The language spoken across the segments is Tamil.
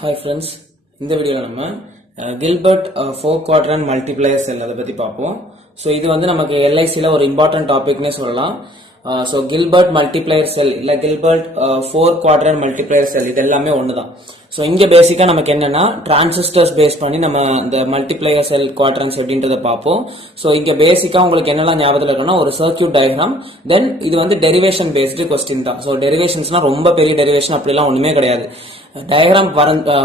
Hi friends, இந்த வீடியோல நம்ம Gilbert 4 quadrant multiplier cell அதை பத்தி பார்ப்போம். ஸோ இது வந்து நமக்கு LICல ஒரு இம்பார்ட்டன்ட் டாபிக்னே சொல்லலாம். ஸோ Gilbert multiplier cell இல்ல Gilbert 4 quadrant multiplier cell இது எல்லாமே ஒண்ணுதான். ஸோ இங்க பேசிக்கா நமக்கு என்னன்னா டிரான்சிஸ்டர்ஸ் பேஸ் பண்ணி நம்ம இந்த மல்டிப்ளையர் செல் குவாட்ரன்ஸ் எப்படின்றத பார்ப்போம். ஸோ இங்க பேசிக்கா உங்களுக்கு என்னெல்லாம் ஞாபகத்தில் இருக்குன்னா ஒரு சர்க்கியூட் டயக்ராம், தென் இது வந்து டெரிவேஷன் பேஸ்டு கொஸ்டின் தான். ஸோ டெரிவேஷன்ஸ்னா ரொம்ப பெரிய டெரிவேஷன் அப்படிலாம் ஒண்ணுமே கிடையாது. டயக்ராம்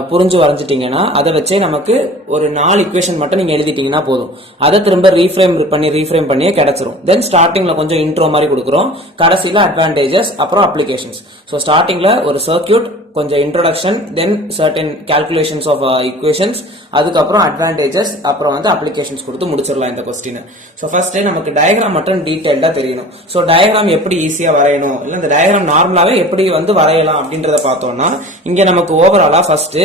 புரிஞ்சு வரைஞ்சிட்டீங்கன்னா அதை வச்சே நமக்கு ஒரு 4 இக்குவேஷன் மட்டும் நீங்க எழுதிட்டீங்கன்னா போதும். அதை திரும்ப ரீஃப்ரேம் பண்ணியே கிடைச்சிரும். தென் ஸ்டார்டிங்ல கொஞ்சம் இன்ட்ரோ மாதிரி கொடுக்குறோம், கடைசியில அட்வான்டேஜஸ், அப்புறம் அப்ளிகேஷன்ஸ். ஸோ ஸ்டார்டிங்ல ஒரு சர்க்கியூட், கொஞ்சம் introduction, then certain calculations of equations, அதுக்கப்புறம் அட்வான்டேஜஸ், அப்புறம் வந்து அப்ளிகேஷன்ஸ் கொடுத்து முடிச்சிடலாம் இந்த கொஸ்டின். ஸோ ஃபர்ஸ்ட் நமக்கு டயக்ராம் மட்டும் டீடைல்டா தெரியணும். ஸோ டயக்ராம் எப்படி ஈஸியா வரையணும், இல்ல இந்த டயக்ராம் நார்மலாவே எப்படி வந்து வரையலாம் அப்படின்றத பார்த்தோம்னா, இங்க நமக்கு ஓவராலா ஃபர்ஸ்ட்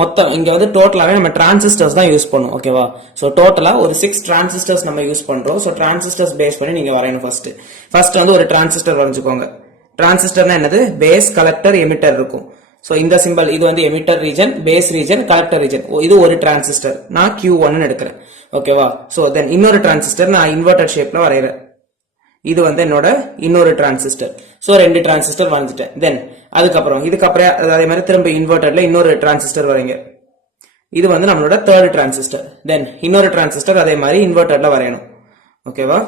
மொத்தம் இங்க வந்து டோட்டலாவே நம்ம டிரான்சிஸ்டர்ஸ் தான் யூஸ் பண்ணுவோம். ஓகேவா? ஸோ டோட்டலா ஒரு 6 டிரான்சிஸ்டர்ஸ் நம்ம யூஸ் பண்றோம். ஸோ டிரான்சிஸ்டர்ஸ் பேஸ் பண்ணி நீங்க வரையணும். ஃபர்ஸ்ட் வந்து ஒரு டிரான்சிஸ்டர் வரைஞ்சுக்கோங்க. டிரான்சிஸ்டர்னா என்னது? பேஸ், கலெக்டர், எமிட்டர் இருக்கும். சோ இந்த சிம்பல் இது வந்து emitter region, base region, collector region. இது ஒரு டிரான்சிஸ்டர், நான் Q1 எடுக்கிறேன். ஓகேவா? சோ தென் இன்னொரு டிரான்சிஸ்டர் நான் இன்வெர்டட் ஷேப்ல வரையறேன். இது வந்து என்னோட இன்னொரு டிரான்சிஸ்டர். சோ 2 டிரான்சிஸ்டர் வரைஞ்சிட்டேன். தென் அதுக்கப்புறம் அதே மாதிரி திரும்ப இன்வெர்டர்ல இன்னொரு டிரான்சிஸ்டர் வரைங்க. இது வந்து நம்மளோட தேர்ட் டிரான்சிஸ்டர். தென் இன்னொரு டிரான்சிஸ்டர் அதே மாதிரி இன்வெர்டர்ல வரையணும். ஓகேவா?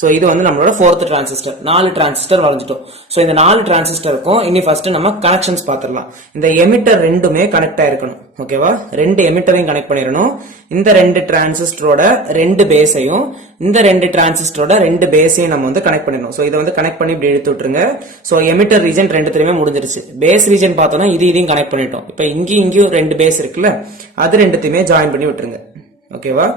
சோ இது வந்து நம்மளோட 4th டிரான்சிஸ்டர். 4 டிரான்சிஸ்டர் வரைஞ்சிட்டோம். சோ இந்த 4 டிரான்சிஸ்டருக்கும் இனி ஃபர்ஸ்ட் நம்ம கனெக்ஷன்ஸ் பாத்துறலாம். இந்த எமிட்டர் ரெண்டுமே கனெக்ட் ஆயிருக்கணும். ஓகேவா? 2 எமிட்டரையும் கனெக்ட் பண்ணிரணும். இந்த 2 டிரான்சிஸ்டரோட 2 பேஸையும் இந்த 2 டிரான்சிஸ்டரோட 2 பேஸையும் நம்ம வந்து கனெக்ட் பண்ணிடணும். சோ இதை வந்து கனெக்ட் பண்ணி இப்படி எடுத்து விட்டுருங்க. சோ எமிட்டர் ரீஜன் ரெண்டுத்துலயுமே முடிஞ்சிருச்சு. பேஸ் ரீஜன் பார்த்தோம்னா இதையும் கனெக்ட் பண்ணிட்டோம். இப்ப இங்கேயும் 2 பேஸ் இருக்குல்ல, அது ரெண்டுத்தையுமே ஜாயின் பண்ணி விட்டுருங்க. ஓகேவா?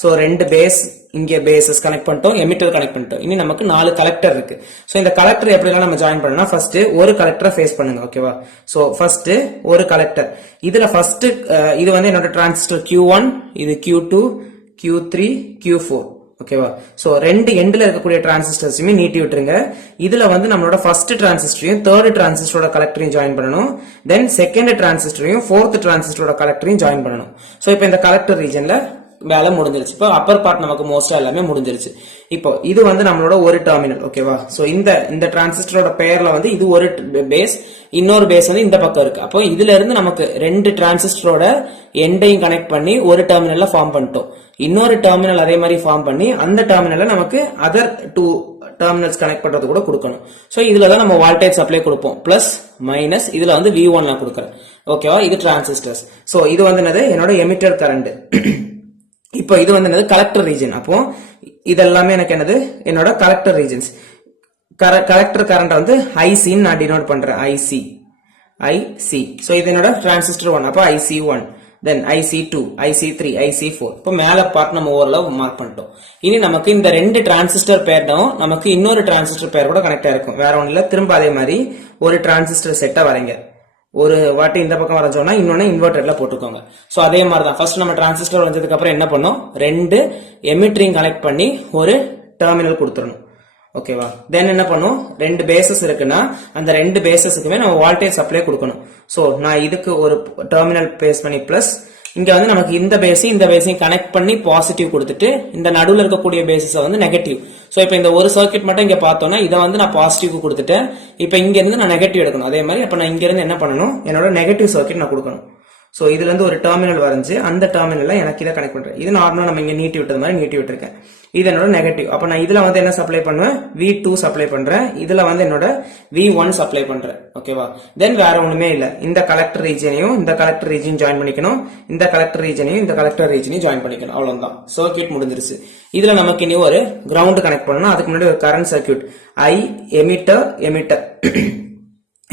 சோ 2 பேஸ், இங்க பேசஸ் கனெக்ட் பண்ணிட்டோம், எமிட்டர் கனெக்ட் பண்ணிட்டோம். இனி நமக்கு 4 கலெக்டர் இருக்கு. சோ இந்த கலெக்டர் எப்படிலாம் நம்ம ஜாயின் பண்ணலாம்? ஃபர்ஸ்ட் ஒரு கலெக்டரை ஃபேஸ் பண்ணுங்க. ஓகேவா? சோ ஃபர்ஸ்ட் ஒரு கலெக்டர். இதுல ஃபர்ஸ்ட் இது வந்து என்னோட டிரான்சிஸ்டர் Q1, இது Q2, Q3, Q4. ஓகேவா? சோ 2 எண்ட்ல இருக்கக்கூடிய டிரான்சிஸ்டர்ஸுமே நீட்டி விட்டுருங்க. இதுல வந்து நம்மளோட ஃபர்ஸ்ட் டிரான்சிஸ்டரையும் தேர்ட் டிரான்சிஸ்டரோட கலெக்டரையும் ஜாயின் பண்ணணும். தென் செகண்ட் டிரான்சிஸ்டரையும் ஃபோர்த் டிரான்சிஸ்டரோட கலெக்டரையும் ஜாயின் பண்ணணும். சோ இப்போ இந்த கலெக்டர் ரீஜன்ல வேலை முடிஞ்சிருச்சு. இப்போ அப்பர் பார்ட் நமக்கு மோஸ்டா எல்லாமே முடிஞ்சிருச்சு. இப்போ இது வந்து நம்மளோட ஒரு டெர்மினல். ஓகேவா? சோ இந்த டிரான்சிஸ்டரோட பெயர்ல வந்து இது ஒரு பேஸ், இன்னொரு பேஸ் வந்து இந்த பக்கம் இருக்கு. அப்போ இதுல இருந்து நமக்கு 2 டிரான்சிஸ்டரோட எண்டையும் கனெக்ட் பண்ணி ஒரு டெர்மினல்ல ஃபார்ம் பண்ணிட்டோம். இன்னொரு டெர்மினல் அதே மாதிரி ஃபார்ம் பண்ணி அந்த டெர்மினல்ல நமக்கு அதர் 2 டெர்மினல்ஸ் கனெக்ட் பண்றது கூட கொடுக்கணும். சோ இதுல தான் நம்ம வோல்டேஜ் சப்ளை கொடுப்போம், பிளஸ் மைனஸ். இதுல வந்து V1 நான் கொடுக்குறேன். ஓகேவா? இது டிரான்சிஸ்டர்ஸ். சோ இது வந்து என்னது? என்னோட எமிட்டர் கரண்ட். இப்போ இது வந்து என்னது? Collector region. அப்போ இதெல்லாமே எனக்கு என்னது? என்னோட கலெக்டர் ரீஜன்ஸ். கலெக்டர் கரண்ட் வந்து IC நான் டினோட் பண்றேன். IC. சோ இது என்னோட டிரான்சிஸ்டர் 1. அப்போ IC1, தென் IC2, IC3, IC4. இப்போ மேல பார்ட் நம்ம ஓரளவு மார்க் பண்ணிட்டோம். இனி நமக்கு இந்த 2 டிரான்சிஸ்டர் பேர்டும் நமக்கு இன்னொரு டிரான்சிஸ்டர் பேர் கூட கனெக்ட் ஆயிருக்கும். வேற ஒண்ணு இல்ல, திரும்ப அதே மாதிரி ஒரு டிரான்சிஸ்டர் செட்டை வரைங்க. ஒரு வாட்டி இந்த பக்கம் வரைஞ்சோம்னா இன்னொன்னு இன்வெர்டர்ல போட்டுக்கோங்க. சோ அதே மாதிரி தான் ஃபர்ஸ்ட் நம்ம டிரான்சிஸ்டர் வரைஞ்சதுக்கு அப்புறம் என்ன பண்ணோம்? 2 எமிட்டரையும் கனெக்ட் பண்ணி ஒரு டெர்மினல் கொடுத்துடணும். ஓகேவா? தென் என்ன பண்ணும்? 2 பேசஸ் இருக்குன்னா அந்த 2 பேசஸுக்குமே நம்ம வோல்டேஜ் சப்ளை கொடுக்கணும். சோ நான் இதுக்கு ஒரு டெர்மினல் பேஸ் பண்ணி பிளஸ், இங்க வந்து நமக்கு இந்த பேஸையும் கனெக்ட் பண்ணி பாசிட்டிவ் கொடுத்துட்டு இந்த நடுவில் இருக்கக்கூடிய பேசஸை வந்து நெகட்டிவ். சோ இப்போ இந்த ஒரு சர்க்கியூட் மட்டும் இங்க பார்த்தோம்னா இதை வந்து நான் பாசிட்டிவ் கொடுத்துட்டேன். இப்போ இங்க இருந்து நான் நெகட்டிவ் எடுக்கணும். அதே மாதிரி அப்ப நான் இங்க இருந்து என்ன பண்ணணும்? என்னோட நெகட்டிவ் சர்க்கியூட் நான் கொடுக்கணும். சோ இதுல இருந்து ஒரு டெர்மினல் வரைஞ்சு அந்த டெர்மினல்ல எனக்கு இதை கனெக்ட் பண்றேன். இது நார்மலா நம்ம இங்க நீட்டி விட்டது மாதிரி நீட்டி விட்டுருக்கேன். இது என்னோட நெகட்டிவ். அப்ப நான் இதுல வந்து என்ன சப்ளை பண்ணுவேன்? V2 சப்ளை பண்றேன். இதுல வந்து என்னோட V1 சப்ளை பண்றேன். ஓகேவா? தென் வேற ஒண்ணுமே இல்ல, இந்த கலெக்டர் ரீஜனையும் இந்த கலெக்டர் ரீஜன் ஜாயின் பண்ணிக்கணும், இந்த கலெக்டர் ரீஜனையும் இந்த கலெக்டர் ரீஜனையும் ஜாயின் பண்ணிக்கணும். அவ்வளவுதான், சர்க்கியூட் முடிஞ்சிருச்சு. இதுல நமக்கு இனி ஒரு கிரவுண்ட் கனெக்ட் பண்ணணும். அதுக்கு முன்னாடி ஒரு கரண்ட் சர்க்கியூட்.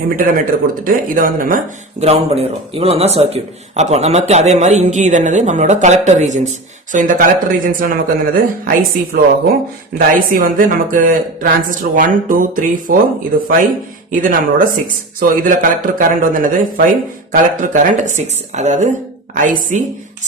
எமிட்டர் கொடுத்துட்டு இதை வந்து நம்ம கிரவுண்ட் பண்ணிடுறோம். இவ்வளவுதான் சர்க்கியூட். அப்போ நமக்கு அதே மாதிரி இங்கேயும் இது என்னது? நம்மளோட கலெக்டர் ரீஜன்ஸ். சோ இந்த கலெக்டர் ரீஜன்ஸ்ல நமக்கு என்னது? IC ஃப்ளோ ஆகும். இந்த IC வந்து நமக்கு டிரான்சிஸ்டர் 1, 2, 3, 4, இது 5, இது நம்மளோட 6. சோ இதுல கலெக்டர் கரண்ட் வந்து என்னது? 5, கலெக்டர் கரண்ட் 6, அதாவது IC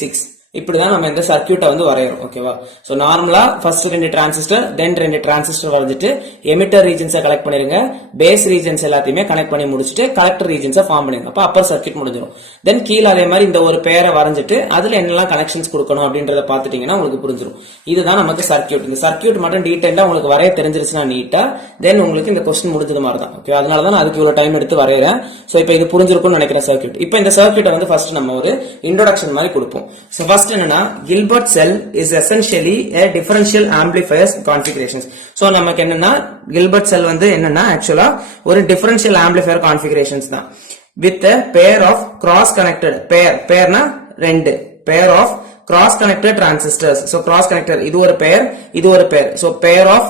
6. இப்படிதான் நம்ம இந்த சர்க்யூட்டை வந்து வரையறோம். ஓகேவா? சோ நார்மலா ஃபர்ஸ்ட் 2 டிரான்சிஸ்டர் தென் 2 டிரான்சிஸ்டர் வரைஞ்சிட்டு எமிட்டர் ரீஜன்ஸை கலெக்ட் பண்ணிருங்க, பேஸ் ரீஜன்ஸ் எல்லாத்தையுமே கனெக்ட் பண்ணி முடிச்சுட்டு கலெக்டர் ரீஜன்ஸை ஃபார்ம் பண்ணிருங்க. அப்ப அப்பர் சர்க்யூட் முடிஞ்சிடும். தென் கீழே அதே மாதிரி இந்த ஒரு பேரை வரைஞ்சிட்டு அதுல என்னெல்லாம் கனெக்ஷன்ஸ் கொடுக்கணும் அப்படின்றத பாத்துட்டீங்கன்னா உங்களுக்கு புரிஞ்சிடும். இதுதான் நமக்கு சர்க்யூட். இந்த சர்க்யூட் மட்டும் டீடைலா உங்களுக்கு வரைய தெரிஞ்சிருச்சுன்னா நீட்டா தென் உங்களுக்கு இந்த கொஸ்டின் முடிஞ்சது மாதிரி தான். ஓகே, அதனாலதான் அதுக்கு இவ்வளவு டைம் எடுத்து வரையறேன். சோ இப்போ இது புரிஞ்சிருக்கும்னு நினைக்கிறேன் சர்க்யூட். இப்போ இந்த சர்க்யூட்டை வந்து ஃபர்ஸ்ட் நம்ம ஒரு இன்ட்ரோடக்ஷன் மாதிரி கொடுப்போம். சோ ஃபர்ஸ்ட் என்னன்னா Gilbert cell is essentially a differential amplifiers configurations. So நமக்கு என்னன்னா Gilbert cell வந்து என்னன்னா ஆக்சுவலா ஒரு differential amplifier configurations தான் with a pair of cross connected pairனா ரெண்டு pair of cross connected transistors. So cross connected இது ஒரு pair இது ஒரு pair. So pair of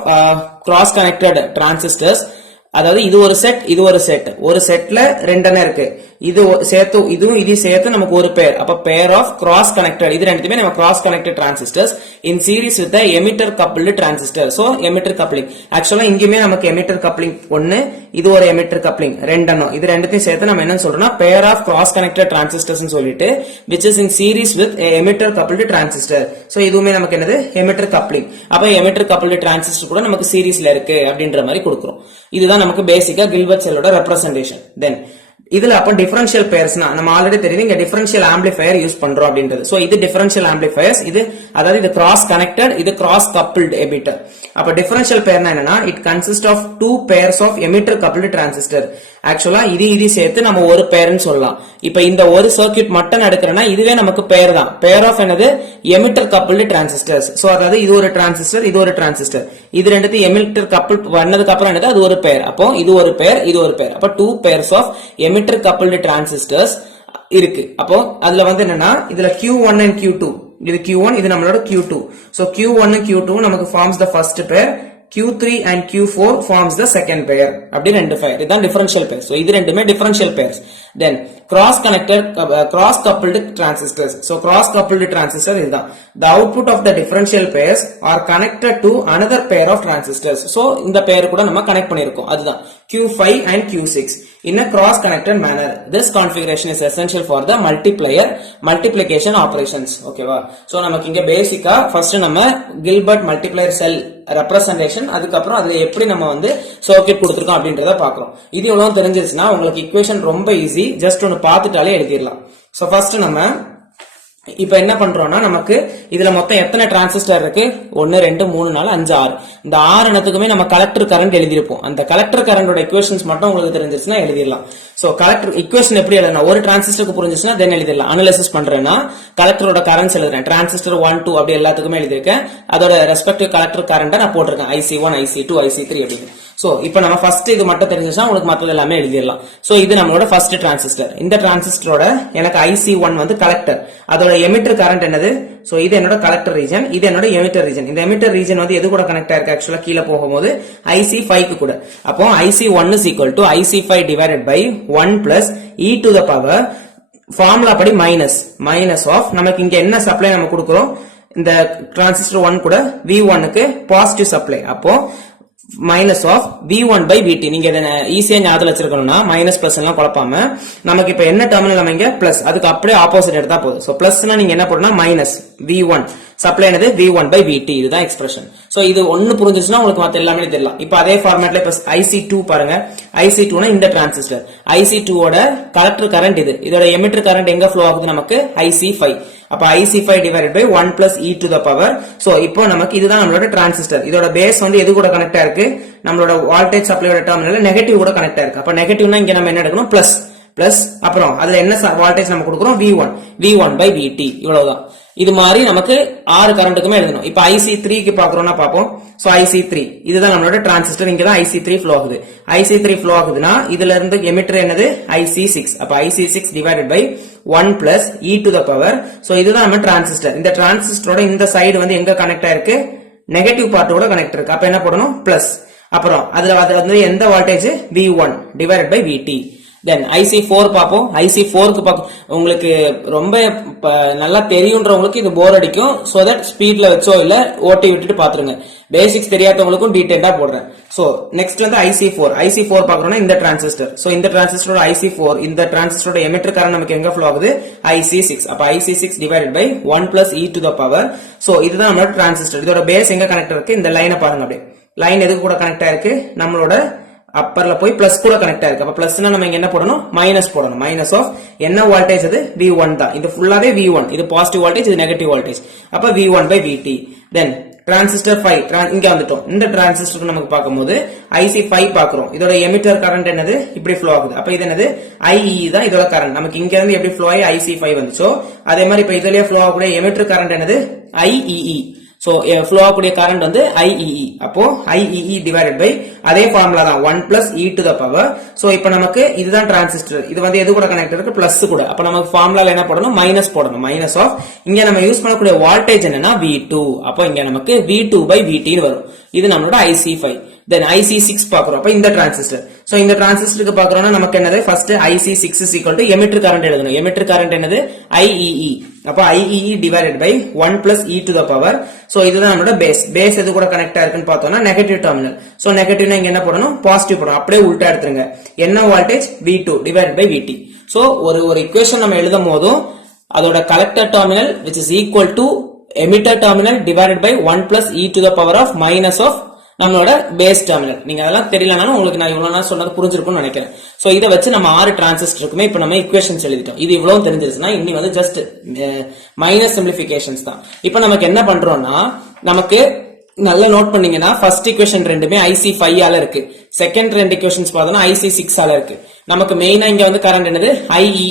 cross connected transistors, அதாவது இது ஒரு செட் இது ஒரு செட், ஒரு செட்ல ரெண்டெண்ண இருக்கு, இது சேர்த்து இதுவும் இது சேர்த்து நமக்கு ஒரு பேர். அப்ப பேர் ஆஃப் கிராஸ் கனெக்டட், இது ரெண்டுமே நம்ம cross connected transistors in series with emitter coupled transistor. So emitter coupling ஆக்சுவலா இங்கேயுமே நமக்கு எமிட்டர் கப்ளிங் ஒன்னு, இது ஒரு எமிட்டர் கப்ளிங் ரெண்டெண்ணம், இது ரெண்டுத்தையும் சேர்த்து நம்ம என்ன சொல்றோம்னா pair of cross connected transistors சொல்லிட்டு which is in series with emitter coupled transistor. So இதுவுமே நமக்கு என்னது எமிட்டர் கப்ளிங். அப்ப எமிட்டர் கப்பிள்டு டிரான்சிஸ்டர் கூட நமக்கு சீரிஸ்ல இருக்கு அப்படின்ற மாதிரி கொடுக்கிறோம். இதுதான் நமக்கு பேசிக்கா கில்பர்ட் செல்லோட ரெப்ரசன்டேஷன். தென் இதுல அப்ப டிஃபரன்ஷியல் பேர்ஸ்னா நம்ம ஆல்ரெடி தெரியும் இங்க டிஃபரன்ஷியல் ஆம்பிளிஃபயர் யூஸ் பண்றோம் அப்படின்றது. சோ இது டிஃபரன்ஷியல் ஆம்பிளிஃபயர்ஸ், இது அதாவது இது கிராஸ் கனெக்டட், இது கிராஸ் கப்பிள்டு எமிட்டர். அப்ப டிஃபரன்ஷியல் பேர்னா என்னன்னா it consist of 2 pairs of emitter coupled transistor. ஆக்சுவலா இது சேர்த்து நம்ம ஒரு பேர்னு சொல்லலாம். இப்ப இந்த ஒரு சர்க்யூட் மட்டும் எடுக்கிறேன்னா இதுவே நமக்கு பேர் தான். பேர் ஆஃப் என்னது எமிட்டர் கப்பிள்டு டிரான்சிஸ்டர்ஸ். சோ அதாவது இது ஒரு டிரான்சிஸ்டர் இது ஒரு டிரான்சிஸ்டர், இது ரெண்டுத்தையும் எமிட்டர் கப்பிள் வந்ததுக்கு அப்புறம் என்னது அது ஒரு பேர். அப்போ இது ஒரு பேர் இது ஒரு பேர். அப்ப 2 pairs of emitter coupled transistors இருக்கு. அப்போ அதுல வந்து என்னன்னா இதுல Q1 and Q2, இது Q1 இது நம்மளோட Q2. So Q1 and Q2 நமக்கு ஃபார்ம்ஸ் த ஃபர்ஸ்ட் பேர், Q3 and Q4 forms the second pair. அப்படி ரெண்டு pair. இதுதான் differential pair. So இது ரெண்டுமே differential pairs. Then cross connected cross coupled transistors. So cross coupled transistor இதுதான். The output of the differential pairs are connected to another pair of transistors. So இந்த pair கூட நம்ம கனெக்ட் பண்ணிருக்கோம். அதுதான் Q5 and Q6 in a cross connected manner. This configuration is essential for the multiplication operations. ஓகேவா? So நமக்கு இங்க பேசிக்கா ஃபர்ஸ்ட் நம்ம Gilbert multiplier cell ரெப்ரசன்டேஷன், அதுக்கப்புறம் அதுல எப்படி நம்ம வந்து சர்க்யூட் கொடுத்துருக்கோம் அப்படின்றத பாக்குறோம். இது எவ்வளவு தெரிஞ்சிருச்சுன்னா உங்களுக்கு ஈக்குவேஷன் ரொம்ப ஈஸி, ஜஸ்ட் ஒன்னு பார்த்துட்டாலே எழுதிடலாம். சோ ஃபர்ஸ்ட் நம்ம இப்ப என்ன பண்றோம்னா நமக்கு இதுல மொத்தம் எத்தனை டிரான்சிஸ்டர் இருக்கு, 1 2 3 4 5 6. இந்த 6 எண்ணத்துக்குமே நம்ம கலெக்டர் கரண்ட் எழுதிருப்போம். அந்த கலெக்டர் கரண்டோட ஈக்குவேஷன்ஸ் மட்டும் உங்களுக்கு தெரிஞ்சிருச்சுன்னா எழுதிடலாம். சோ கலெக்டர் ஈக்குவேஷன் எப்படி எழுதணும், ஒரு டிரான்சிஸ்டருக்கு புரிஞ்சிச்சுன்னா தென் எழுதிடலாம். அனலைசிஸ் பண்றேன்னா கலெக்டரோட கரண்ட்ஸ் எழுதுறேன், டிரான்சிஸ்டர் 1 2 அப்படி எல்லாத்துக்குமே எழுதிருக்கேன். அதோட ரெஸ்பெக்டிவ் கலெக்டர் கரண்ட நான் போட்டிருக்கேன், IC1 IC2 IC3 அப்படின்னு. சோ இப்போ நம்ம ஃபர்ஸ்ட் இது மட்டும் தெரிஞ்சிச்சுன்னா உங்களுக்கு மத்தது எல்லாமே எழுதிடலாம். சோ இது நம்மளோட ஃபர்ஸ்ட் டிரான்சிஸ்டர். இந்த டிரான்சிஸ்டரோட எனக்கு IC1 வந்து கலெக்டர், அதோட எமிட்டர் கரண்ட் என்னது, சோ இது என்னோட கலெக்டர் ரீஜன், இது என்னோட எமிட்டர் ரீஜன். இந்த எமிட்டர் ரீஜன் வந்து எது கூட கனெக்ட் ஆயிருக்கு ஆக்சுவலா கீழே போகும்போது IC5 கூட. அப்போ IC1 is equal to IC5 divided by 1 plus e to the power, formula படி மைனஸ் ஆஃப் நமக்கு இங்க என்ன சப்ளை நம்ம கொடுக்கிறோம், இந்த டிரான்சிஸ்டர் 1 கூட V1 க்கு பாசிட்டிவ் சப்ளை. அப்போ minus of V1 by VT. நீங்க இதை ஈஸியா ஞாபகம் வச்சிருக்கணும்னா மைனஸ் பிளஸ் எல்லாம் குழப்பாம நமக்கு இப்ப என்ன டெர்மினல் நம்ம இங்க பிளஸ், அதுக்கு அப்படியே ஆப்போசிட் எடுத்தா போதும். சோ பிளஸ்னா நீங்க என்ன போடணும், மைனஸ் V1 சப்ளை என்னது V1 by VT. இதுதான் எக்ஸ்பிரஷன். சோ இது ஒன்னு புரிஞ்சிச்சுன்னா உங்களுக்கு மத்த எல்லாமே தெரியலாம். இப்ப அதே ஃபார்மேட்ல இப்ப IC2 பாருங்க, IC2னா இந்த டிரான்சிஸ்டர், IC2 ஓட கலெக்டர் கரண்ட் இது, இதோட எமிட்டர் கரண்ட் எங்க ஃப்ளோ ஆகுது நமக்கு IC5. அப்ப IC5 divided by 1 plus e to the power. So இப்போ நமக்கு இதுதான் நம்மளோட டிரான்சிஸ்டர். இதோட பேஸ் வந்து எது கூட கனெக்ட் ஆயிருக்கு, நம்மளோட வோல்டேஜ் சப்ளையோட டெர்மினல்ல நெகட்டிவ் கூட கனெக்ட் ஆயிருக்கு. அப்ப நெகட்டிவ்னா இங்க நம்ம என்ன எடுக்கணும், பிளஸ் அப்புறம் அதுல என்ன வோல்டேஜ் நம்ம கொடுக்கிறோம், V1 by VT. இவ்வளவுதான். இது மாதிரி நமக்கு 6 கரண்ட்டுக்குமே எழுதணும். இப்ப IC3 க்கு பாக்குறோம்னா பாப்போம். சோ IC3 இதுதான் நம்மளோட டிரான்சிஸ்டர், இங்க தான் IC3 ஃப்ளோ ஆகுது. IC3 ஃப்ளோ ஆகுதுன்னா இதுல இருந்து எமிட்டர் என்னது IC6. அப்ப IC6 divided by 1 plus e to the power. So இதுதான் நம்ம டிரான்சிஸ்டர். இந்த டிரான்சிஸ்டரோட இந்த சைடு வந்து எங்க கனெக்ட் ஆயிருக்கு, நெகட்டிவ் பார்ட்டோட கனெக்ட் இருக்கு. அப்ப என்ன போடணும், பிளஸ். அப்புறம் அதுல வந்து எந்த voltage V1 divided by VT. Then IC4 பார்ப்போம். IC4க்கு உங்களுக்கு ரொம்ப நல்லா தெரியுன்றவங்களுக்கு இது போர் அடிக்கும். சோ தட் ஸ்பீட்ல வச்சோ இல்ல ஓட்டி விட்டுட்டு பாத்துருங்க. பேசிக்ஸ் தெரியாதவங்களுக்கும் டீடைலா போடுறேன். சோ நெக்ஸ்ட் வந்து IC4 பாக்குறோம்னா இந்த டிரான்சிஸ்டர். சோ இந்த டிரான்சிஸ்டரோட IC4, இந்த டிரான்சிஸ்டரோட எமிட்டர் கரண்ட் நமக்கு எங்க ஃப்ளோ ஆகுது? IC6. அப்ப IC6 divided by 1 plus e to the power. So இதுதான் நம்மளோட டிரான்சிஸ்டர். இதோட பேஸ் எங்க கனெக்ட் இருக்கு? இந்த லைனை பாருங்க. அப்படியே லைன் எதுக்கு கூட கனெக்ட் ஆயிருக்கு? நம்மளோட அப்பர்ல போய் பிளஸ் கூட கனெக்ட் ஆயிருக்கு. அப்ப பிளஸ்னா நம்ம இங்க என்ன போடணும்? மைனஸ் போடணும். மைனஸ் ஆஃப் என்ன வோல்டேஜ்? அது V1 தான். இது ஃபுல்லாவே V1. இது பாசிட்டிவ் வோல்டேஜ், இது நெகட்டிவ் வோல்டேஜ். அப்ப V1 by VT. Then transistor 5 இங்க வந்துட்டோம். இந்த டிரான்சிஸ்டருக்கு நமக்கு பார்க்கும்போது IC5 பாக்குறோம். இதோட எமிட்டர் கரண்ட் என்னது? இப்படி ஃப்ளோ ஆகுது. அப்ப இது என்னது? IE தான் இதோட கரண்ட். நமக்கு இங்க இருந்து எப்படி ஃப்ளோ ஆகி IC5 வந்துச்சோ அதே மாதிரி இப்ப இதுலயே ஃப்ளோ ஆகக்கூடிய எமிட்டர் கரண்ட் என்னது? IEE. சோ ஃப்ளோ ஆகக்கூடிய கரண்ட் வந்து IEE. அப்போ IEE டிவைடட் பை அதே ஃபார்முலா தான் 1 plus e to the power. So இப்போ நமக்கு இதுதான் டிரான்சிஸ்டர். இது வந்து எது கூட கனெக்ட் இருக்கு? பிளஸ் கூட. அப்ப நமக்கு ஃபார்முலால என்ன போடணும்? மைனஸ் போடணும். மைனஸ் ஆஃப் இங்க நம்ம யூஸ் பண்ணக்கூடிய வோல்டேஜ் என்னன்னா V2. அப்போ இங்க நமக்கு V2 by VT வரும். இது நம்மளோட IC5. தென் IC6 பாக்குறோம். அப்ப இந்த டிரான்சிஸ்டர். சோ இந்த டிரான்சிஸ்டருக்கு பாக்குறோம்னா நமக்கு என்னது? First IC6 is equal to emitter current எழுதணும். எமிட்டர் கரண்ட் என்னது? IEE. அப்ப IEE divided by 1 plus e to the power. So இதுதான் நம்மளோட பேஸ். பேஸ் எது கூட கனெக்ட் ஆயிருக்குன்னு பார்த்தோம்னா நெகட்டிவ் டெர்மினல். சோ நெகட்டிவ்னா இங்க என்ன போடணும்? பாசிட்டிவ் போடணும். அப்படியே உல்டா எடுத்துருங்க. என்ன voltage? V2 divided by VT. So ஒரு ஈக்குவேஷன் நம்ம எழுதும் போதும் அதோட collector terminal which is equal to emitter terminal divided by 1 plus e to the power of minus of நம்மளோட பேஸ் டெர்மினல். நீங்க அதெல்லாம் தெரியலனாலும் உங்களுக்கு நான் இவ்வளவு நாள் சொன்னது புரிஞ்சிருக்கும்னு நினைக்கிறேன். சோ இதை வச்சு நம்ம 6 டிரான்சிஸ்டருக்குமே இப்ப நம்ம ஈக்குவேஷன்ஸ் எழுதிட்டோம். இது இவ்வளவு தெரிஞ்சிருச்சுன்னா இனி வந்து ஜஸ்ட் மைனஸ் சிம்பிளிஃபிகேஷன்ஸ் தான். இப்ப நமக்கு என்ன பண்றோம்னா நமக்கு நல்லா நோட் பண்ணீங்கன்னா ஃபர்ஸ்ட் ஈக்குவேஷன் ரெண்டுமே IC5 ஆல இருக்கு. செகண்ட் ரெண்டு ஈக்குவேஷன்ஸ் பார்த்தோம்னா IC6 ஆல இருக்கு. நமக்கு மெயினா இங்க வந்து கரண்ட் என்னது? IE.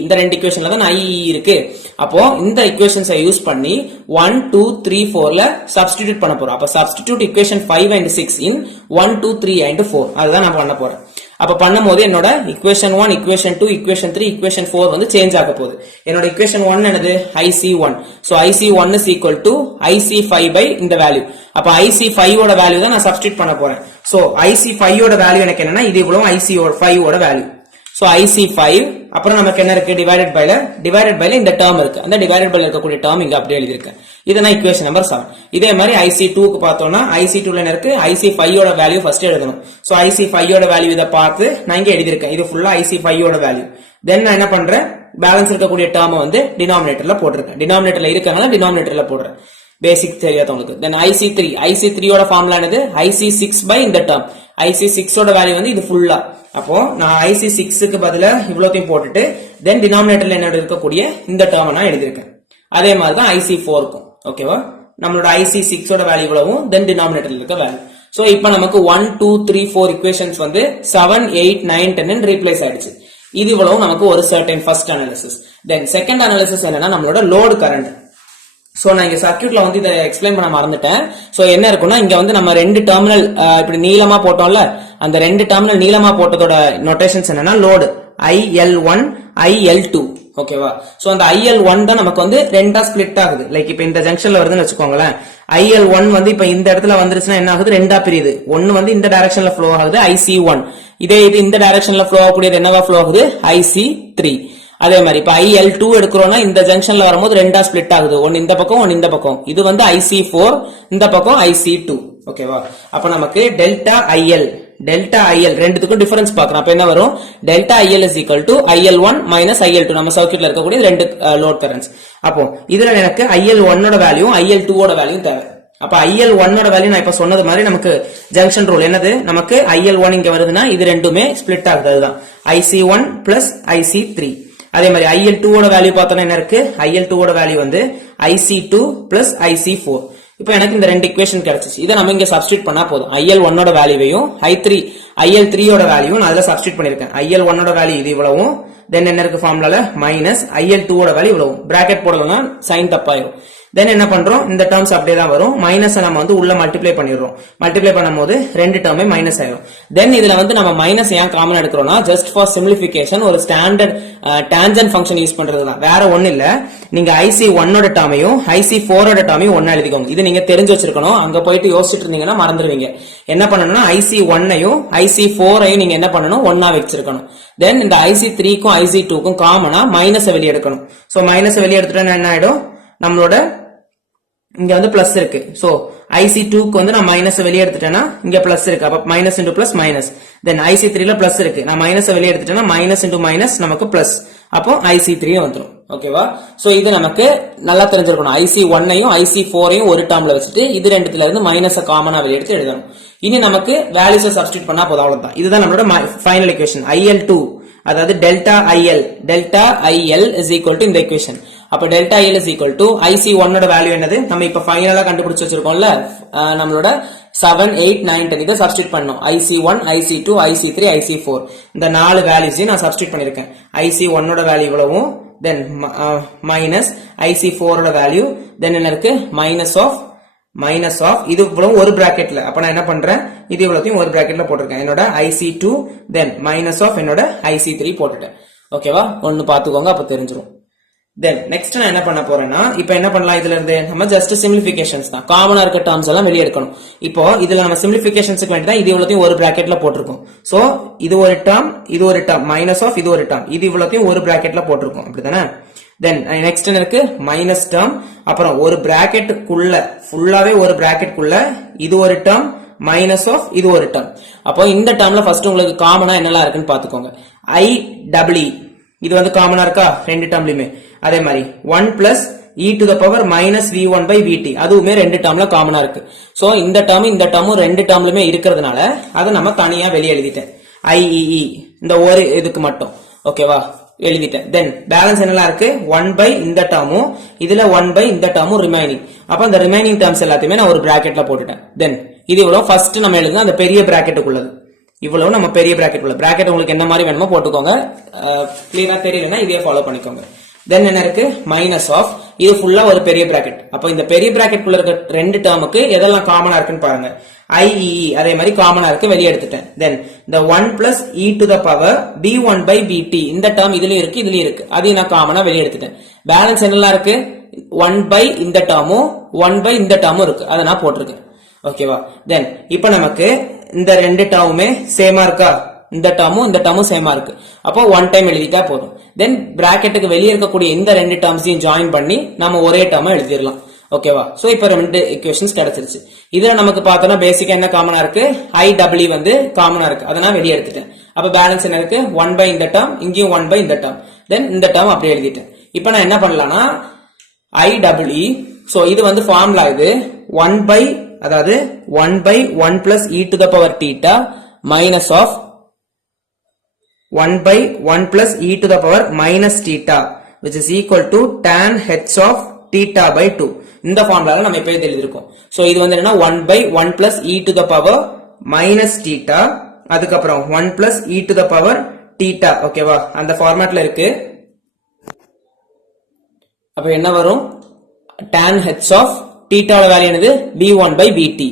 இந்த ரெண்டு ஈக்குவேஷன்ல தான் IE இருக்கு. அப்போ இந்த ஈக்குவேஷன்ஸை யூஸ் பண்ணி 1 2 3 4ல சப்ஸ்டிடியூட் பண்ண போறோம். அப்ப substitute equation 5 and 6 in 1 2 3 and 4. அதுதான் நான் பண்ண போறேன். அப்ப பண்ணும்போது என்னோட equation 1, equation 2, equation 3, equation 4 வந்து சேஞ்ச் ஆக போகுது. என்னோட equation 1 என்னது? IC1. so IC1 is equal to IC5 by இந்த வேல்யூ. அப்ப IC5 ஓட வேல்யூ தான் நான் சப்ஸ்டிட்யூட் பண்ண போறேன். so IC5 ஓட வேல்யூ எனக்கு என்னன்னா இது இவ்வளவு IC5 ஓட வேல்யூ. so IC5 அப்புறம் நமக்கு என்ன இருக்கு? டிவைடட் பைல இந்த டேர்ம் இருக்கு. அந்த டிவைடட் பைல இருக்கக்கூடிய டேர்ம் இங்க அப்படியே எழுதி இருக்கேன். இதான் ஈக்குவேஷன் நம்பர் 7. இதே மாதிரி IC2 க்கு பார்த்தோம்னா IC2ல என்ன இருக்கு? IC5 ஓட வேல்யூ ஃபர்ஸ்ட் எழுதணும். சோ IC5 ஓட வேல்யூ இத பார்த்து நான் இங்க எழுதி இருக்கேன். இது ஃபுல்லா IC5 ஓட வேல்யூ. தென் நான் என்ன பண்றேன்? பேலன்ஸ் இருக்கக்கூடிய டேர்ம் வந்து டினாமினேட்டர்ல போட்டுருக்கேன். டினாமினேட்டர்ல இருக்கறனால டினாமினேட்டர்ல போடுறேன். பேசிக் தெரியாதவங்களுக்கு. தென் IC3 ஓட ஃபார்முலா என்னது? IC6 by இந்த டேர்ம். IC6 ஓட வேல்யூ வந்து இது ஃபுல்லா. அப்போ நான் IC6க்கு பதிலா இவ்வளோத்தையும் போட்டுட்டு தென் டினாமினேட்டர்ல என்ன இருக்கக்கூடிய இந்த டேர்ம் நான் எழுதியிருக்கேன். அதே மாதிரி தான் IC4க்கும். ஓகேவா? நம்மளோட IC6 ஓட வேல்யூ இவ்வளவும் தென் டினாமினேட்டர்ல இருக்க வேல்யூ. சோ இப்போ நமக்கு 1 2 3 4 ஈக்குவேஷன்ஸ் வந்து 7 8 9 10 ரீப்ளேஸ் ஆயிடுச்சு. இது இவ்வளவு நமக்கு ஒரு certain first analysis. Then second analysis என்னன்னா நம்மளோட லோடு கரண்ட். சோ நான் இங்க சர்க்யூட்ல வந்து இதை எக்ஸ்பிளைன் பண்ண மறந்துட்டேன். சோ என்ன இருக்குன்னா இங்க வந்து நம்ம ரெண்டு டெர்மினல் இப்படி நீளமா போட்டோம்ல, அந்த ரெண்டு டெர்மினல் நீளமா போட்டதோட நோட்டேஷன்ஸ் என்னன்னா லோடு IL1 IL2. ஓகேவா? சோ அந்த IL1 தான் நமக்கு வந்து ரெண்டா ஸ்பிளிட் ஆகுது. லைக் இப்ப இந்த ஜங்ஷன்ல வருதுன்னு வச்சுக்கோங்களேன். IL1 வந்து இப்ப இந்த இடத்துல வந்துருச்சுன்னா என்ன ஆகுது? ரெண்டா பிரியுது. ஒன்னு வந்து இந்த டைரக்ஷன்ல ஃப்ளோ ஆகுது IC1. இதே இது இந்த டைரக்ஷன்ல ஃப்ளோ ஆகக்கூடியது என்னவா ஃப்ளோ ஆகுது? IC3. அதே மாதிரி இப்ப IL2 எடுக்கிறோம்னா இந்த ஜங்ஷன்ல வரும்போது ரெண்டா ஸ்பிளிட் ஆகுது. ஒன்னு இந்த பக்கம் ஒன்னு இந்த பக்கம். இது வந்து IC4, இந்த பக்கம் IC2. ஓகேவா? அப்ப நமக்கு டெல்டா IL ரெண்டுத்துக்கும் டிஃபரன்ஸ் பார்க்கறோம். அப்ப என்ன வரும்? Delta IL is equal to IL1 minus IL2. நம்ம சர்க்யூட்ல இருக்கக்கூடிய ரெண்டு லோட் கரண்ட்ஸ். அப்போ இதுல எனக்கு IL1 ஓட வேல்யூ IL2 ஓட வேல்யூ தேவை. அப்ப IL1 ஓட வேல்யூ நான் இப்ப சொன்னது மாதிரி நமக்கு ஜங்ஷன் ரூல் என்னது? நமக்கு IL1 இங்க வருதுன்னா இது ரெண்டுமே ஸ்பிளிட் ஆகுது. அதுதான் IC1 plus IC3. அதே மாதிரி IL2 ஓட வேல்யூ பார்த்தோம்னா என்ன இருக்கு? IL2 ஓட வேல்யூ வந்து IC2 plus IC4. இப்போ எனக்கு இந்த ரெண்டு ஈக்குவேஷன் கிடைச்சிச்சு. இதை நம்ம இங்க சப்ஸ்டிட்யூட் பண்ணா போதும். IL1 ஓட வேல்யூவையும் IL3 ஓட வேல்யூவும் நான் அதுல சப்ஸ்டிட்யூட் பண்ணிருக்கேன். IL1 ஓட வேல்யூ இது இவ்வளவும், தென் என்ன இருக்கு ஃபார்முலால மைனஸ் IL2 ஓட வேல்யூ இவ்வளவும். பிராக்கெட் போடலன்னா சைன் தப்பாயிரும். தென் என்ன பண்றோம், இந்த டேர்ம்ஸ் அப்படியே தான் வரும். மைனஸ் நம்ம வந்து உள்ள மல்டிப்ளை பண்ணிடுறோம். மல்டிப்ளை பண்ணும்போது ரெண்டு டேர்மே மைனஸ் ஆயிடும். தென் இதுல வந்து நம்ம மைனஸ் ஏன் காமன் எடுக்கிறோம்னா, ஜஸ்ட் ஃபார் சிம்பிளிஃபிகேஷன் ஒரு ஸ்டாண்டர்ட் டான்ஜென்ட் ஃபங்க்ஷன் யூஸ் பண்றது தான், வேற ஒண்ணு இல்ல. நீங்க IC1 ஓட டேர்மையும் IC4 ஓட டேர்மையும் ஒண்ணா எழுதிக்கோங்க. இது நீங்க தெரிஞ்சு வச்சிருக்கணும். அங்க போயிட்டு யோசிச்சுட்டு இருந்தீங்கன்னா மறந்துடுவீங்க. என்ன பண்ணணும்னா IC1ஐயும் IC4ஐயும் நீங்க என்ன பண்ணணும், ஒண்ணா வச்சிருக்கணும். தென் இந்த IC3க்கும் IC2க்கும் காமனா மைனஸ் வெளியே எடுக்கணும். சோ மைனஸ் வெளியே எடுத்துட்டா என்ன ஆயிடும், நம்மளோட இங்க வந்து பிளஸ் இருக்கு. சோ IC2க்கு வந்து நான் மைனஸ் வெளியே எடுத்துட்டேன்னா இங்க பிளஸ் இருக்கு. அப்ப மைனஸ் இன்டு பிளஸ் மைனஸ். தென் IC3ல பிளஸ் இருக்கு, நான் மைனஸ் வெளியே எடுத்துட்டேன்னா மைனஸ் இன்டு மைனஸ் நமக்கு பிளஸ். அப்போ IC3 வந்துடும். ஓகேவா? சோ இது நமக்கு நல்லா தெரிஞ்சிருக்கணும். IC1ஐயும் IC4ஐயும் ஒரு டேர்ம்ல வச்சுட்டு இது ரெண்டுத்துல இருந்து மைனஸ் காமனா வெளியே எடுத்து எழுதணும். இனி நமக்கு வேல்யூஸை சப்ஸ்டிட்யூட் பண்ணா போதும், அவ்வளவுதான். இதுதான் நம்மளோட ஃபைனல் ஈக்குவேஷன். IL2 அதாவது delta IL is equal to இந்த ஈக்குவேஷன். அப்ப delta IL is equal to IC1 ஓட வேல்யூ என்னது, நம்ம இப்ப ஃபைனலா கண்டுபிடிச்சு வச்சிருக்கோம்ல, நம்மளோட 7, 8, 9, 10 இதை சப்ஸ்டிட்யூட் பண்ணோம். IC1, IC2, IC3, IC4 இந்த 4 வேல்யூஸையும் நான் சப்ஸ்டிட்யூட் பண்ணிருக்கேன். IC1 ஓட வேல்யூ இவ்வளவும், தென் மைனஸ் IC4 ஓட வேல்யூ, தென் என்ன இருக்கு மைனஸ் ஆஃப் இது இவ்வளவு ஒரு பிராக்கெட்ல. அப்ப நான் என்ன பண்றேன், இது இவ்வளத்தையும் ஒரு பிராக்கெட்ல போட்டிருக்கேன். என்னோட IC2 தென் மைனஸ் ஆஃப் என்னோட IC3 போட்டுட்டேன். ஓகேவா? ஒன்னு பாத்துக்கோங்க, அப்ப தெரிஞ்சிடும். தென் நெக்ஸ்ட் நான் என்ன பண்ண போறேன்னா, இப்போ என்ன பண்ணலாம், இதுல இருந்து நம்ம ஜஸ்ட் சிம்பிளிஃபிகேஷன்ஸ் தான், காமனா இருக்க டேர்ம்ஸ் எல்லாம் வெளியே எடுக்கணும். இப்போ இதுல நம்ம சிம்பிளிஃபிகேஷன்ஸ்க்கு வேண்டி தான் இது இவ்வளத்தையும் ஒரு பிராக்கெட்ல போட்டிருக்கோம். சோ இது ஒரு டேர்ம், இது ஒரு டேர்ம், மைனஸ் ஆஃப் இது ஒரு டேர்ம், இது இவ்வளத்தையும் ஒரு பிராக்கெட்ல போட்டிருக்கோம். அப்படிதானே? தென் நெக்ஸ்ட் என்ன இருக்கு, மைனஸ் டேர்ம், அப்புறம் ஒரு பிராக்கெட்டுக்குள்ள ஃபுல்லாவே ஒரு பிராக்கெட்டுக்குள்ள இது ஒரு டேர்ம், மைனஸ் ஆஃப் இது ஒரு டேர்ம். அப்போ இந்த டேர்ம்ல ஃபர்ஸ்ட் உங்களுக்கு காமனா என்னெல்லாம் இருக்குன்னு பாத்துக்கோங்க. IEE இது வந்து காமனா இருக்கா ரெண்டு டேர்ம்லயுமே. அதே மாதிரி 1 plus e to the power minus v1 by vt அதுவுமே ரெண்டு டேர்ம்ல காமனா இருக்கு. சோ இந்த டேர்மும் ரெண்டு டேர்ம்லயுமே இருக்கிறதுனால அதை நம்ம தனியா வெளியே எழுதிட்டேன். IEE இந்த ஒரு இதுக்கு மட்டும். ஓகேவா? எழுதிட்டேன். தென் பேலன்ஸ் என்னெல்லாம் இருக்கு, 1 by இந்த டேர்மும் இதுல 1 by இந்த டேர்மும் ரிமைனிங். அப்ப அந்த ரிமைனிங் டேர்ம்ஸ் எல்லாத்தையுமே நான் ஒரு பிராக்கெட்ல போட்டுட்டேன். தென் இது இவ்வளவு ஃபர்ஸ்ட் நம்ம எழுதுனா அந்த பெரிய பிராக்கெட்டுக்குள்ளது, இவ்வளவு நம்ம பெரிய பிராக்கெட் உள்ள பிராக்கெட் உங்களுக்கு என்ன மாதிரி வேணுமோ போட்டுக்கோங்க. கிளியரா தெரியலன்னா இதே ஃபாலோ பண்ணிக்கோங்க. தென் என்ன இருக்கு, மைனஸ் ஆஃப் இது ஃபுல்லா ஒரு பெரிய பிராக்கெட். அப்ப இந்த பெரிய பிராக்கெட் குள்ள இருக்க ரெண்டு டேர்முக்கு எதெல்லாம் காமனா இருக்குன்னு பாருங்க. IEE அதே மாதிரி காமனா இருக்கு, வெளியே எடுத்துட்டேன். தென் இந்த 1 plus e to the power b1 by bt இந்த டேர்ம் இதுலயும் இருக்கு இதுலயும் இருக்கு, அதையும் நான் காமனா வெளியே எடுத்துட்டேன். பேலன்ஸ் என்னெல்லாம் இருக்கு, 1 by இந்த டேர்மும் 1 by இந்த டேர்மும் இருக்கு, அதை நான் போட்டிருக்கேன். ஓகேவா? தென் இப்ப நமக்கு இந்த ரெண்டு டேர்முமே சேமா இருக்கா, இந்த டேர்மும் சேமா இருக்கு. அப்போ ஒன் டைம் எழுதிட்டா போதும். தென் பிராக்கெட்டுக்கு வெளியே இருக்கக்கூடிய இந்த ரெண்டு டேர்ம்ஸையும் ஜாயின் பண்ணி நம்ம ஒரே டேர்மா எழுதிடலாம். ஓகேவா? சோ இப்போ ரெண்டு ஈக்குவேஷன்ஸ் கிடைச்சிருச்சு. இதுல நமக்கு பார்த்தோம்னா பேசிக்கா என்ன காமனா இருக்கு, IW வந்து காமனா இருக்கு, அதை நான் வெளியே எடுத்துட்டேன். அப்ப பேலன்ஸ் என்ன இருக்கு, 1 by இந்த டேர்ம், இங்கேயும் 1 by இந்த டேர்ம், தென் இந்த டேர்ம் அப்படியே எழுதிட்டேன். இப்போ நான் என்ன பண்ணலாம்னா IEE, சோ இது வந்து ஃபார்முலா, இது 1 by அதாவது 1 by 1 plus e to the power theta minus of 1 by 1 plus e to the power minus theta which is equal to tan h of theta by 2. இந்த ஃபார்முலால நம்ம இப்ப எழுதியிருக்கோம். சோ இது வந்து என்னன்னா 1 by 1 plus e to the power minus theta, அதுக்கப்புறம் 1 plus e to the power theta. ஓகேவா? அந்த ஃபார்மேட்ல இருக்கு. அப்ப என்ன வரும், tan h of theta ஓட வேல்யூ என்னது, v1 by vt.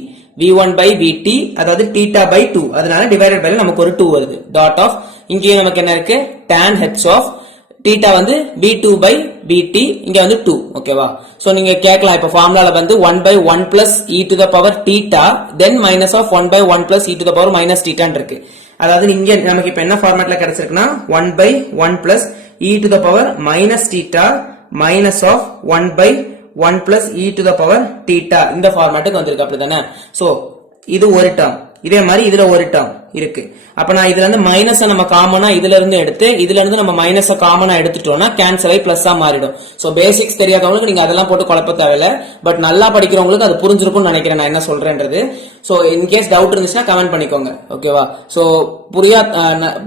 v1 by vt அதாவது theta by 2, அதனால டிவைடட் பை நமக்கு ஒரு 2 வருது. டாட் ஆஃப் இங்கே நமக்கு என்ன இருக்கு, tan h of theta வந்து v2 by vt, இங்க வந்து 2. ஓகேவா? சோ நீங்க கேட்கலாம், இப்ப ஃபார்முலால வந்து 1 by 1 plus e to the power theta then minus of 1 by 1 plus e to the power minus theta இருக்கு. அதாவது இங்க நமக்கு இப்ப என்ன ஃபார்மேட்ல கிடைச்சிருக்குன்னா 1 by 1 plus e to the power minus theta minus of 1 by 1 plus e to the power theta இந்த ஃபார்மேட்டுக்கு வந்திருக்கு. அப்படிதானே? சோ இது ஒரு டேர்ம், இதே மாதிரி இதுல ஒரு டேர்ம் இருக்கு. அப்ப நான் இதுல இருந்து மைனஸ் நம்ம காமனா இதுல இருந்து எடுத்து இதுல இருந்து நம்ம மைனஸ் காமனா எடுத்துட்டோம்னா கேன்சல் ஆகி பிளஸ்ஸா மாறிடும். சோ பேசிக்ஸ் தெரியாதவங்களுக்கு நீங்க அதெல்லாம் போட்டு குழப்ப தேவையில்ல. பட் நல்லா படிக்கிறவங்களுக்கு அது புரிஞ்சிருக்கும்னு நினைக்கிறேன் நான் என்ன சொல்றேன்றது. சோ இன்கேஸ் டவுட் இருந்துச்சுன்னா கமெண்ட் பண்ணிக்கோங்க. ஓகேவா? சோ புரியா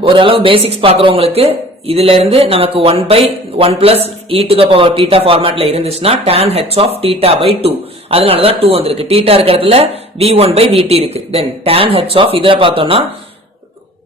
ஓரளவு பேசிக்ஸ் பாக்குறவங்களுக்கு இதுல இருந்து நமக்கு 1 by 1 plus e to the power theta ஃபார்மேட்ல இருந்துச்சுன்னா tan h of theta by 2, அதனாலதான் 2 வந்திருக்கு. theta இருக்க இடத்துல v1 by vt இருக்கு. then tan h of இதுல பார்த்தோம்னா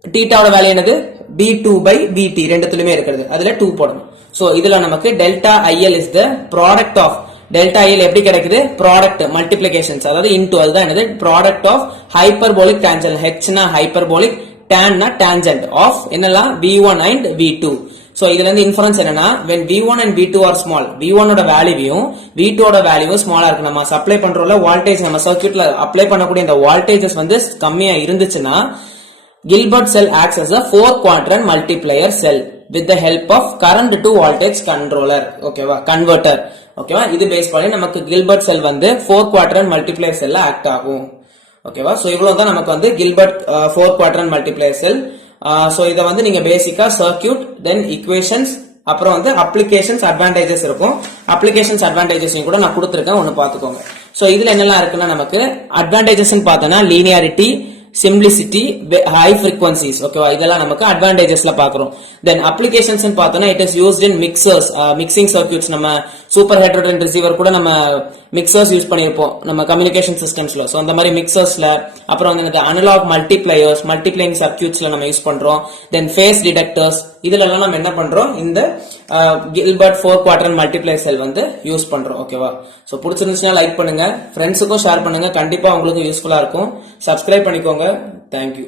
theta ஓட வேல்யூ என்னது, b2 by vt ரெண்டுத்துலயுமே இருக்கிறது, அதுல 2 போடணும். சோ இதுல நமக்கு delta IL is the product of delta IL எப்படி கிடைக்குது ப்ராடக்ட் மல்டிப்ளிகேஷன்ஸ் அதாவது இன்டு அதுதான் என்னது ப்ராடக்ட் ஆஃப் ஹைப்பர்போலிக் டான்ஜென்ட் ஹெச்னா ஹைப்பர்போலிக் டான்னா டான்ஜென்ட் ஆஃப் என்னலாம் v1 and v2 சோ இதுல இருந்து இன்ஃபரன்ஸ் என்னன்னா when v1 and v2 are small v1 ஓட வேல்யூவும் v2 ஓட வேல்யூவும் ஸ்மாலா இருக்கு நம்ம சப்ளை பண்றோம்ல வோல்டேஜ் நம்ம சர்க்யூட்ல அப்ளை பண்ணக்கூடிய இந்த வோல்டேஜஸ் வந்து கம்மியா இருந்துச்சுன்னா Gilbert cell acts as a 4 quadrant multiplier cell with the help of current to voltage controller ஓகேவா converter ஓகேவா இது பேஸ் பண்ணி நமக்கு Gilbert cell வந்து 4 quadrant multiplier cell ஆக்ட் ஆகும் ஓகேவா சோ இவ்வளவுதான் நமக்கு வந்து Gilbert 4 quadrant multiplier cell so இத வந்து நீங்க பேசிக்கா சர்க்யூட் தென் ஈக்குவேஷன்ஸ் அப்புறம் வந்து அப்ளிகேஷன்ஸ் அட்வான்டேஜஸ் இருக்கும் அப்ளிகேஷன்ஸ் அட்வான்டேஜஸ் கூட நான் கொடுத்திருக்கேன் ஒன்னு பாத்துக்கோங்க சோ இதுல என்னெல்லாம் இருக்குன்னா நமக்கு அட்வான்டேஜஸ் பார்த்தோம்னா லீனியாரிட்டி simplicity high frequencies ஓகேவா இதெல்லாம் நமக்கு அட்வான்டேஜஸ்ல பாக்குறோம் தென் அப்ளிகேஷன்ஸ் பார்த்தோம்னா it is used in mixtures mixing circuits நம்ம சூப்பர் ஹெட்டரோட் அண்ட் ரிசீவர் கூட நம்ம மிக்சர்ஸ் யூஸ் பண்ணிருப்போம் நம்ம கம்யூனிகேஷன் சிஸ்டம்ஸ்ல சோ அந்த மாதிரி மிக்சர்ஸ்ல அப்புறம் வந்து அனலாக் மல்டிப்ளையர்ஸ் மல்டிப்ளையிங் சர்க்யூட்ஸ்ல நம்ம யூஸ் பண்றோம் தென் ஃபேஸ் டிடெக்டர்ஸ் இதுல எல்லாம் நம்ம என்ன பண்றோம் இந்த Gilbert 4 quadrant multiplier cell வந்து யூஸ் பண்றோம் ஓகேவா சோ பிடிச்சிருந்துச்சுன்னா லைக் பண்ணுங்க ஃப்ரெண்ட்ஸுக்கும் ஷேர் பண்ணுங்க கண்டிப்பா உங்களுக்கு யூஸ்ஃபுல்லா இருக்கும் சப்ஸ்கிரைப் பண்ணிக்கோங்க தேங்க்யூ